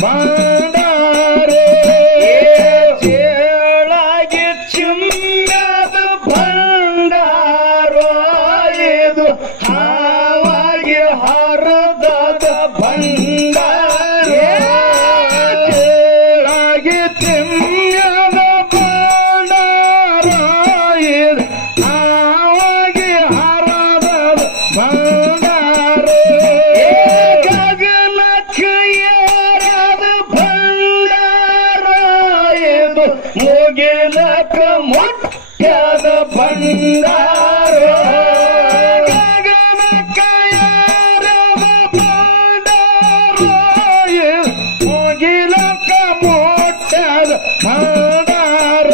ಭಂಡಾರೆ ಚೇಳಾಗಿ ಚಿನ್ನದ ಭಂಡಾರೋ ಇದು ಹಾವಾಗಿ ಹರದದ ಭಂಡಾರೆ ಚೇಳಾಗಿ ಚಿನ್ನದ ಭಂಡಾರೋ ಇದು ಹಾವಾಗಿ ಹರದದ ಭಂಡಾರೆ ಗಗನಕ್ಕೆ ಏರದ ಭಂಡಾರ ಇದು ಮುಗಿಲಕ ಮುಟ್ಟ್ಯದ ಭಂಡಾರ ಗಗನಕ್ಕ ಏರದ ಭಂಡಾರ ಇದು ಮುಗಿಲಕ ಮುಟ್ಟ್ಯದ ಭಂಡಾರ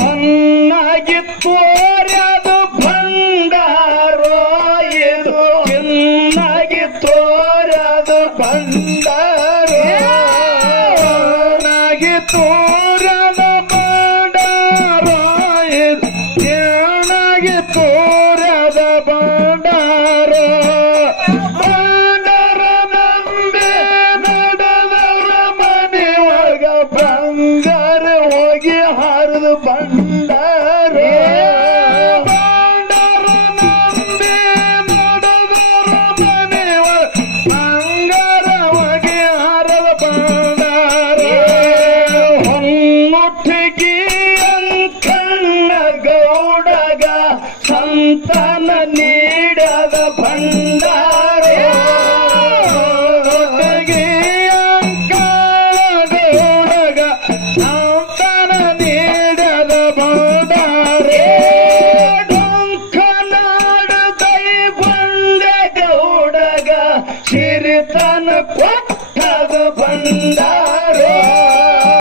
ಹೊನ್ನಾಗಿ ತೋರ್ಯದ ಭಂಡಾರ ಇದು ಚಿನ್ನಾಗಿ ತೋರ್ಯದ ಭಂಡಾರ ಹೊನ್ನಾಗಿ ತೋರ್ಯದ ಭಂಡಾರ ಇದು ಚಿನ್ನಾಗಿ ತೋರ್ಯದ ಭಂಡಾರ ಭಂಡಾರ ನಂಬಿ ನಡೆದವರ ಮನೆಯೊಳಗ ಬಂಗಾರ ಹೋಗಿ ಹರಿದ ಭಂಡಾರ ಭಂಡಾರ ನಂಬಿ ನಡೆದವರ ಮನೆಯೊಳಗ ಬಂಗಾರ ಹೋಗಿ ಹರಿದ ಭಂಡಾರ ಹೊನ್ನುಟ್ಟಿಗೆ ಅಂಕಣ್ಣ ಗೌಡಗ ಸಂತಾನ ನೀಡದ ಭಂಡಾರ ಹೊನ್ನುಟ್ಟಿಗೆ ಅಂಕಣ್ಣ ಗೌಡಗ ಸಂತಾನ ನೀಡದ ಭಂಡಾರ ಡೊಂಕನಾಡ ದೈ ಬಂದ ಗೌಡಗ ಸಿರಿತನ ಕೊಟ್ಟದ ಭಂಡಾರ